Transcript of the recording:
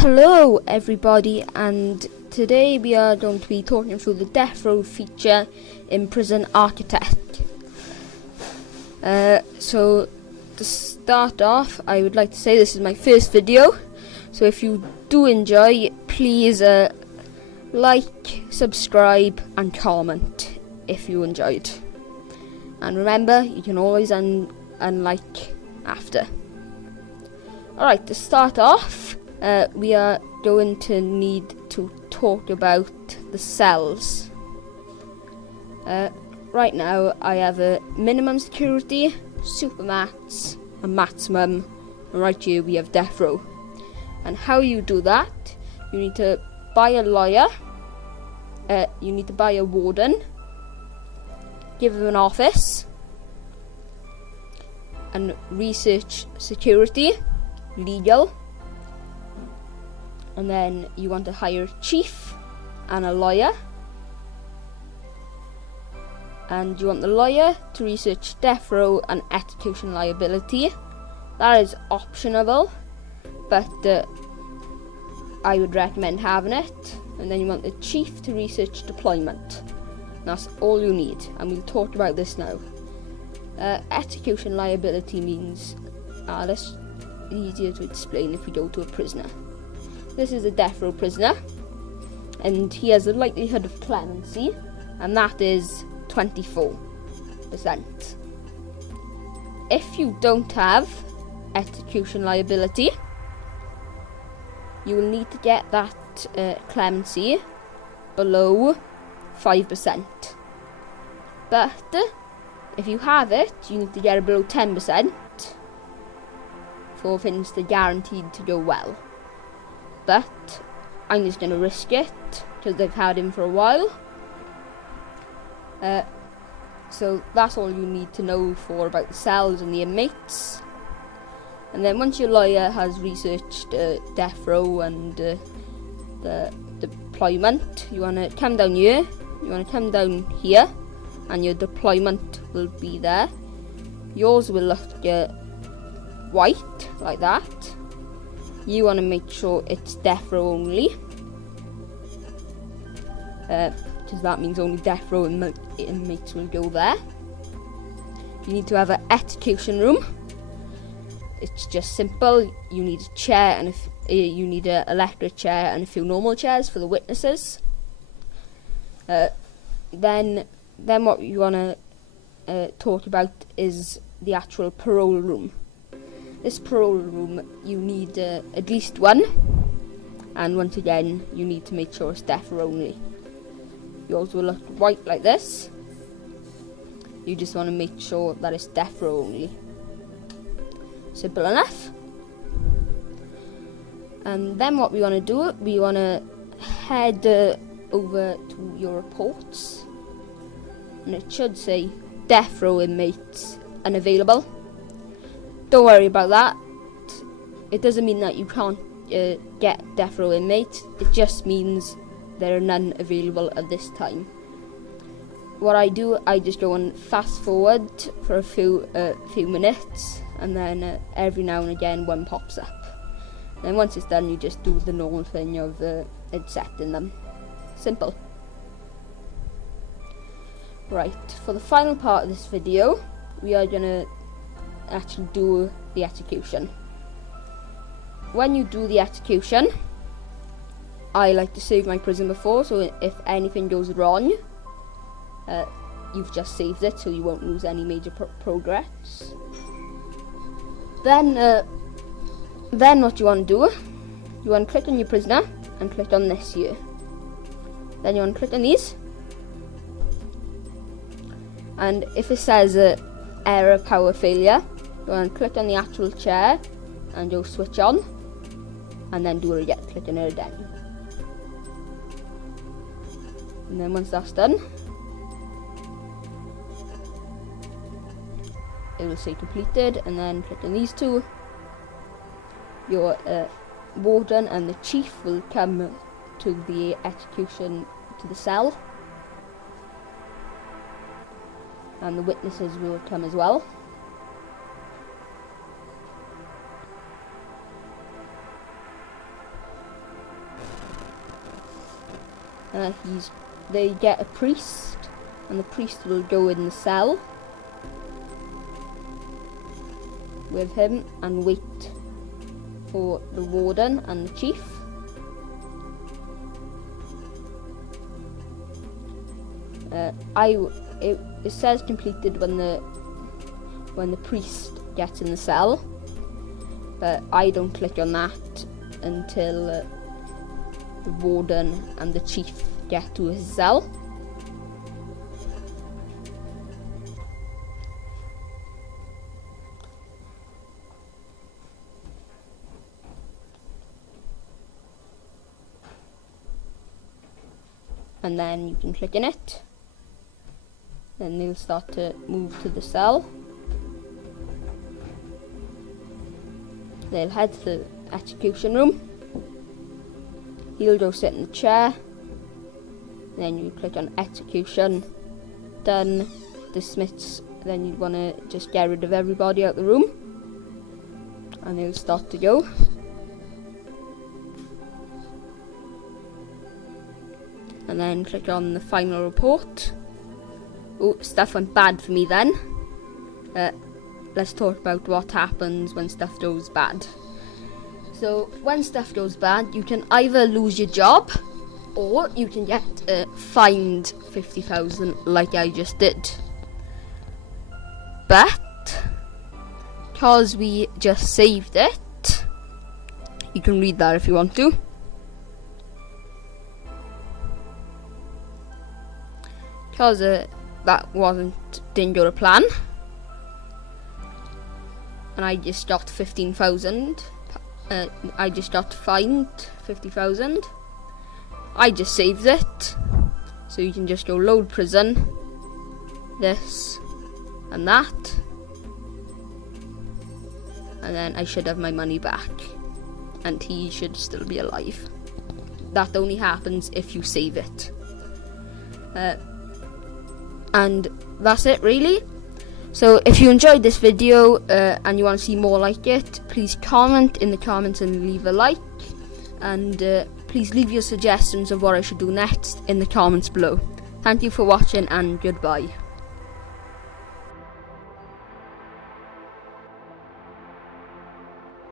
Hello everybody, and today we are going to be talking through the death row feature in Prison Architect. So to start off, I would like to say this is my first video, so if you do enjoy, please like, subscribe and comment if you enjoyed. And remember, you can always unlike after. Alright, to start off, we are going to need to talk about the cells. Right now I have a minimum security, supermax, a maximum, and right here we have death row. And how you do that, you need to buy a lawyer, you need to buy a warden, give them an office, and research security, legal, and then you want to hire a chief and a lawyer, and you want the lawyer to research death row and execution liability. That is optional, but I would recommend having it. And then you want the chief to research deployment. That's all you need, and we'll talk about this now. Execution liability means, that's easier to explain if we go to a prisoner. This is a death row prisoner, and he has a likelihood of clemency, and that is 24%. If you don't have execution liability, you will need to get that clemency below 5%. But if you have it, you need to get it below 10% for things to guaranteed to go well. But I'm just going to risk it because I've had him for a while. So that's all you need to know about the cells and the inmates. And then once your lawyer has researched death row and the deployment, you want to come down here, you want to come down here, and your deployment will be there. Yours will look white like that. You want to make sure it's death row only, because that means only death row inmates will go there. You need to have an execution room. It's just simple. You need a chair and you need an electric chair and a few normal chairs for the witnesses. Then what you want to talk about is the actual parole room. This parole room, you need at least one, and once again, you need to make sure it's death row only. Yours will look white like this. You just want to make sure that it's death row only. Simple enough. And then what we want to do, we want to head over to your reports, and it should say death row inmates unavailable. Don't worry about that. It doesn't mean that you can't get death row inmates. It just means there are none available at this time. What I do, I just go and fast forward for a few minutes, and then every now and again one pops up. Then once it's done, you just do the normal thing of accepting them. Simple. Right, for the final part of this video, we are gonna actually do the execution. When you do the execution, I like to save my prison before, so if anything goes wrong, you've just saved it, so you won't lose any major progress. Then what you want to do, you want to click on your prisoner and click on this here. Then you want to click on these, and if it says error power failure, you want to click on the actual chair and you'll switch on, and then do it again, click on it again. And then once that's done, it will say completed, and then click on these two. Your warden and the chief will come to the execution, to the cell, and the witnesses will come as well. They get a priest, and the priest will go in the cell with him and wait for the warden and the chief. It says completed when the priest gets in the cell, but I don't click on that until the warden and the chief get to his cell. And then you can click in it. Then they'll start to move to the cell. They'll head to the execution room. He'll go sit in the chair. Then you click on execution. Done. Dismiss. Then you want to just get rid of everybody out of the room. And they'll start to go. And then click on the final report. Oh, stuff went bad for me then. Let's talk about what happens when stuff goes bad. So, when stuff goes bad, you can either lose your job, or you can get fined 50,000 like I just did. But, because we just saved it, you can read that if you want to. Because that didn't go to plan, and I just got 15,000. I just got fined 50,000. I just saved it, so you can just go load prison, this and that, and then I should have my money back, and he should still be alive. That only happens if you save it. And that's it really. So if you enjoyed this video and you want to see more like it, please comment in the comments and leave a like, and please leave your suggestions of what I should do next in the comments below. Thank you for watching, and goodbye.